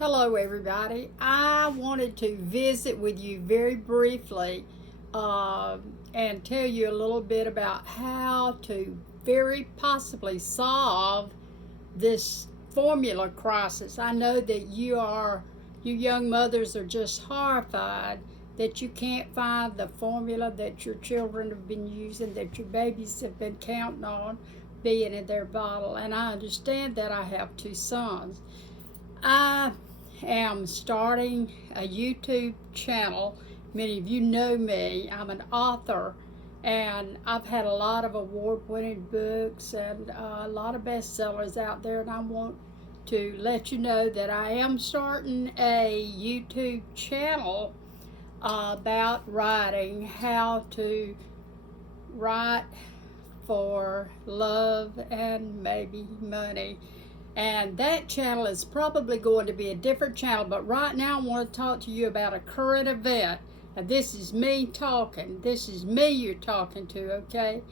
Hello, everybody. I wanted to visit with you very briefly and tell you a little bit about how to very possibly solve this formula crisis. I know that you young mothers are just horrified that you can't find the formula that your children have been using, that your babies have been counting on being in their bottle. And I understand that. I have two sons. I am starting a YouTube channel. Many of you know me. I'm an author, and I've had a lot of award-winning books and a lot of bestsellers out there, and I want to let you know that I am starting a YouTube channel about writing, how to write for love and maybe money. And that channel is probably going to be a different channel, but right now I want to talk to you about a current event. And this is me talking. This is me you're talking to, okay?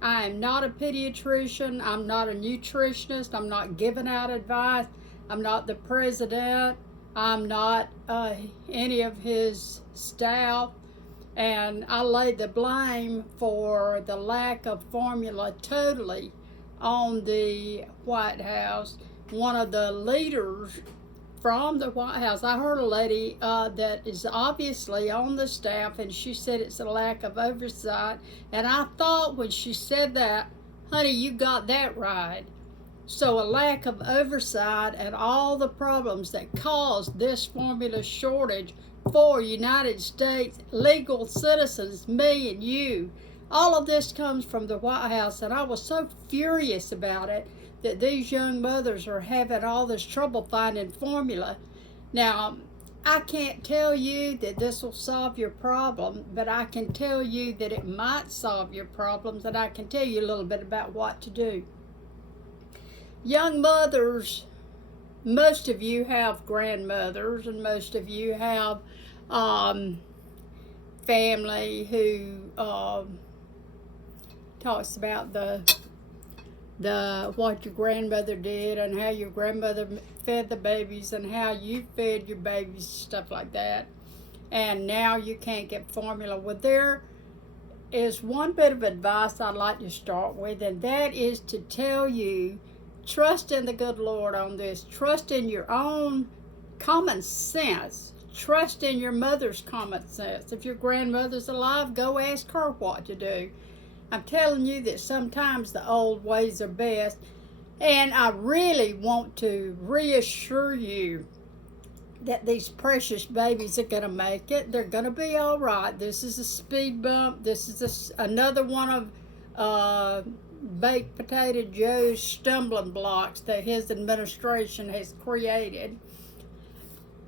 I am not a pediatrician. I'm not a nutritionist. I'm not giving out advice. I'm not the president. I'm not any of his staff. And I lay the blame for the lack of formula totally on the White House. One of the leaders from the White House, I heard a lady that is obviously on the staff, and she said it's a lack of oversight. And I thought when she said that, honey, you got that right. So a lack of oversight and all the problems that caused this formula shortage for United States legal citizens, me and you. All of this comes from the White House, and I was so furious about it that these young mothers are having all this trouble finding formula. Now, I can't tell you that this will solve your problem, but I can tell you that it might solve your problems, and I can tell you a little bit about what to do. Young mothers, most of you have grandmothers, and most of you have family who talks about the what your grandmother did and how your grandmother fed the babies and how you fed your babies, stuff like that. And now you can't get formula. Well, there is one bit of advice I'd like to start with, and that is to tell you, trust in the good Lord on this. Trust in your own common sense. Trust in your mother's common sense. If your grandmother's alive, go ask her what to do. I'm telling you that sometimes the old ways are best. And I really want to reassure you that these precious babies are going to make it. They're going to be all right. This is a speed bump. This is another one of Baked Potato Joe's stumbling blocks that his administration has created.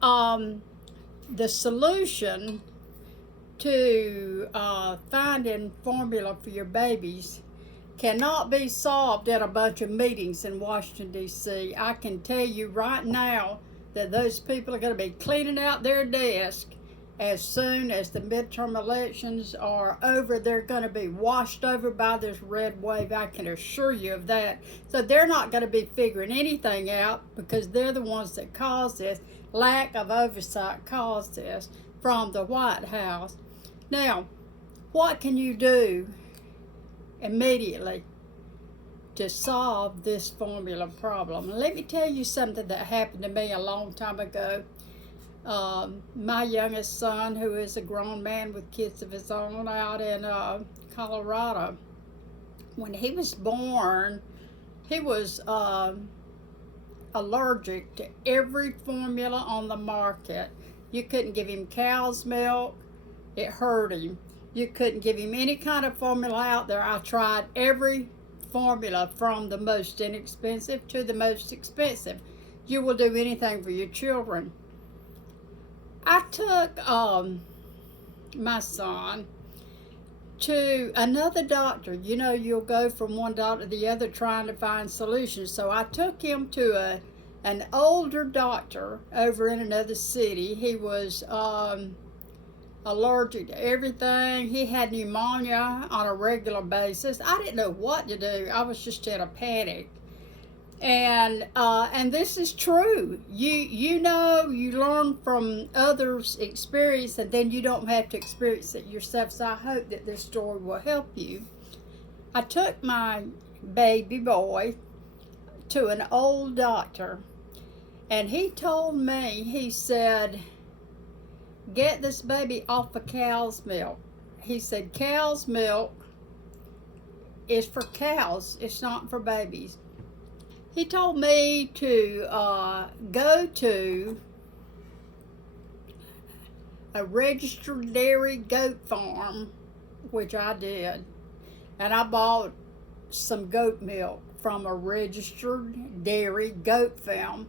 The solution to finding formula for your babies cannot be solved at a bunch of meetings in Washington, D.C. I can tell you right now that those people are going to be cleaning out their desk as soon as the midterm elections are over. They're going to be washed over by this red wave. I can assure you of that. So they're not going to be figuring anything out because they're the ones that caused this. Lack of oversight caused this from the White House. Now, what can you do immediately to solve this formula problem? Let me tell you something that happened to me a long time ago. My youngest son, who is a grown man with kids of his own out in Colorado, when he was born, he was allergic to every formula on the market. You couldn't give him cow's milk. It hurt him. You couldn't give him any kind of formula out there. I tried every formula from the most inexpensive to the most expensive. You will do anything for your children. I took my son to another doctor. You know, you'll go from one doctor to the other trying to find solutions. So I took him to an older doctor over in another city. He was allergic to everything. He had pneumonia on a regular basis. I didn't know what to do. I was just in a panic. And this is true. You know, you learn from others' experience, and then you don't have to experience it yourself. So I hope that this story will help you. I took my baby boy to an old doctor, and he told me, he said, get this baby off of cow's milk. He said, cow's milk is for cows, it's not for babies. He told me to go to a registered dairy goat farm, which I did, and I bought some goat milk from a registered dairy goat farm.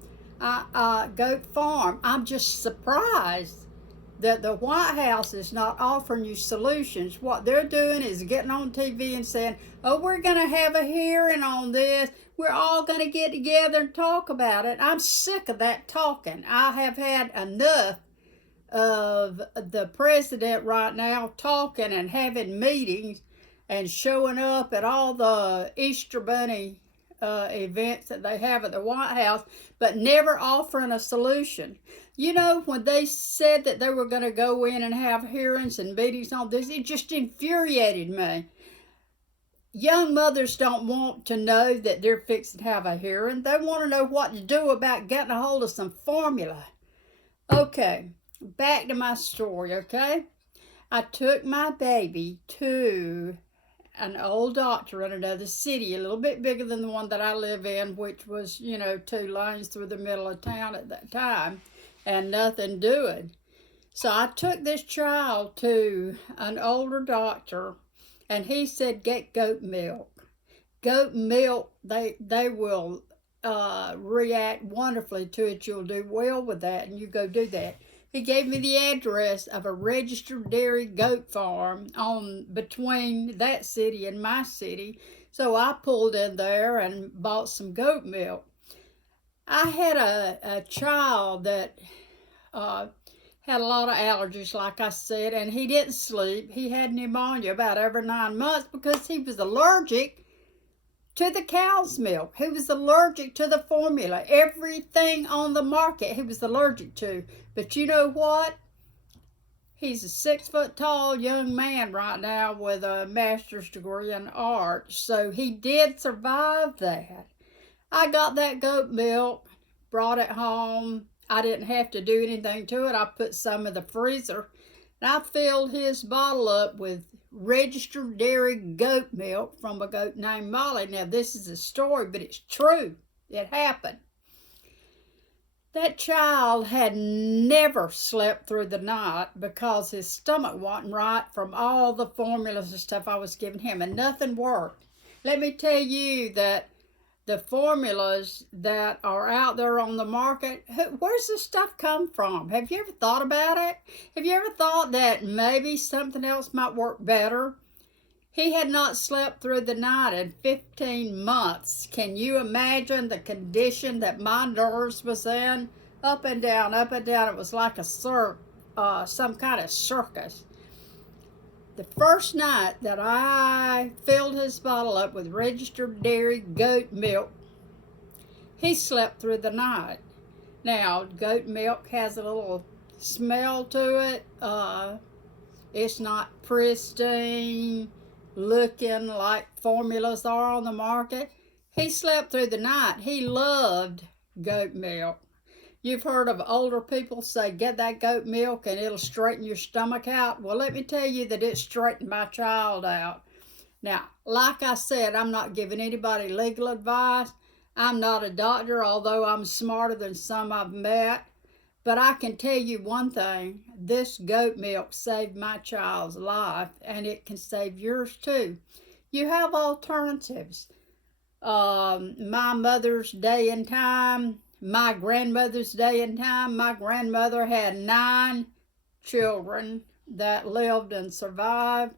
Goat farm. I'm just surprised that the White House is not offering you solutions. What they're doing is getting on TV and saying, oh, we're going to have a hearing on this. We're all going to get together and talk about it. I'm sick of that talking. I have had enough of the president right now talking and having meetings and showing up at all the Easter Bunny events that they have at the White House, but never offering a solution. You know, when they said that they were going to go in and have hearings and meetings on this, it just infuriated me. Young mothers don't want to know that they're fixing to have a hearing. They want to know what to do about getting a hold of some formula. Okay, back to my story, okay? I took my baby to an old doctor in another city, a little bit bigger than the one that I live in, which was, 2 lanes through the middle of town at that time, and nothing doing. So I took this child to an older doctor, and he said, get goat milk. Goat milk, they will react wonderfully to it. You'll do well with that, and you go do that. He gave me the address of a registered dairy goat farm on between that city and my city. So I pulled in there and bought some goat milk. I had a child that had a lot of allergies, like I said, and he didn't sleep. He had pneumonia about every 9 months because he was allergic to the cow's milk. He was allergic to the formula. Everything on the market he was allergic to. But you know what? He's a 6-foot-tall young man right now with a master's degree in art. So he did survive that. I got that goat milk, brought it home. I didn't have to do anything to it. I put some in the freezer. And I filled his bottle up with registered dairy goat milk from a goat named Molly. Now, this is a story, but it's true. It happened. That child had never slept through the night because his stomach wasn't right from all the formulas and stuff I was giving him, and nothing worked. Let me tell you that the formulas that are out there on the market, where's this stuff come from? Have you ever thought about it? Have you ever thought that maybe something else might work better? He had not slept through the night in 15 months. Can you imagine the condition that my nerves was in? Up and down, up and down. It was like some kind of circus. The first night that I filled his bottle up with registered dairy goat milk, he slept through the night. Now, goat milk has a little smell to it. It's not pristine looking like formulas are on the market. He slept through the night. He loved goat milk. You've heard of older people say, get that goat milk and it'll straighten your stomach out. Well, let me tell you that it straightened my child out. Now, like I said, I'm not giving anybody legal advice. I'm not a doctor, although I'm smarter than some I've met. But I can tell you one thing, this goat milk saved my child's life, and it can save yours too. You have alternatives. My mother's day and time, my grandmother's day and time, my grandmother had 9 children that lived and survived.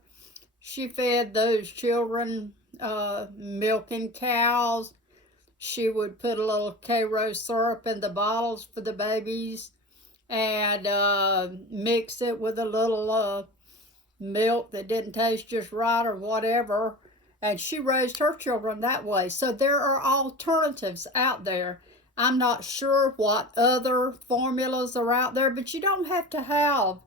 She fed those children milking cows. She would put a little Karo syrup in the bottles for the babies and mix it with a little milk that didn't taste just right or whatever. and she raised her children that way. So there are alternatives out there. I'm not sure what other formulas are out there, but you don't have to have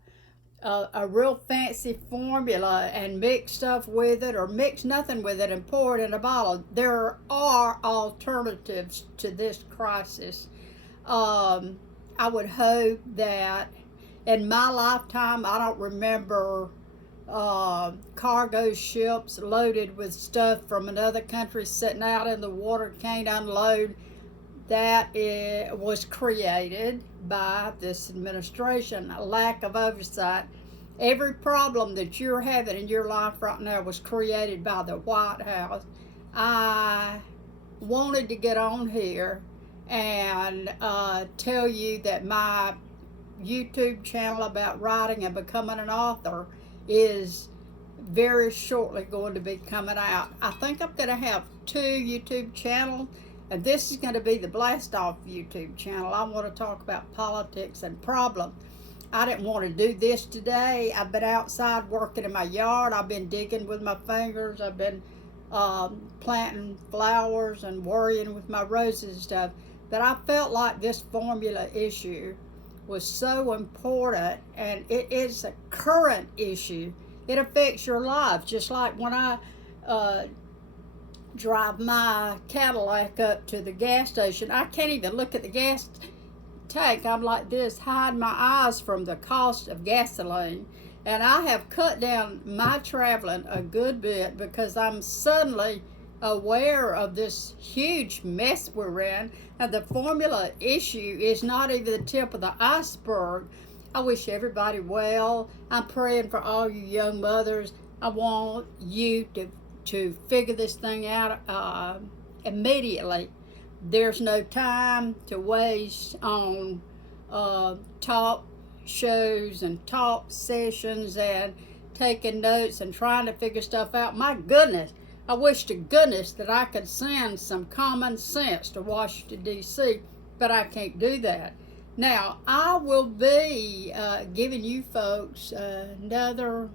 a real fancy formula and mix stuff with it, or mix nothing with it and pour it in a bottle. There are alternatives to this crisis. I would hope that in my lifetime, I don't remember cargo ships loaded with stuff from another country sitting out in the water, can't unload. That was created by this administration, a lack of oversight. Every problem that you're having in your life right now was created by the White House. I wanted to get on here and tell you that my YouTube channel about writing and becoming an author is very shortly going to be coming out. I think I'm going to have 2 YouTube channels, and this is going to be the Blast Off YouTube channel. I want to talk about politics and problems. I didn't want to do this today. I've been outside working in my yard. I've been digging with my fingers. I've been planting flowers and worrying with my roses and stuff. But I felt like this formula issue was so important, and it is a current issue. It affects your life, just like when I drive my Cadillac up to the gas station. I can't even look at the gas tank. I'm like this, hide my eyes from the cost of gasoline. And I have cut down my traveling a good bit because I'm suddenly aware of this huge mess we're in, and the formula issue is not even the tip of the iceberg. I wish everybody well. I'm praying for all you young mothers. I want you to figure this thing out immediately. There's no time to waste on talk shows and talk sessions and taking notes and trying to figure stuff out. My goodness, I wish to goodness that I could send some common sense to Washington, D.C., but I can't do that. Now, I will be giving you folks another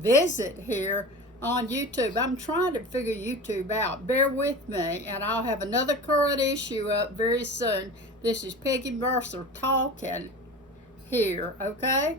visit here on YouTube. I'm trying to figure YouTube out. Bear with me, and I'll have another current issue up very soon. This is Peggy Mercer talking here, okay?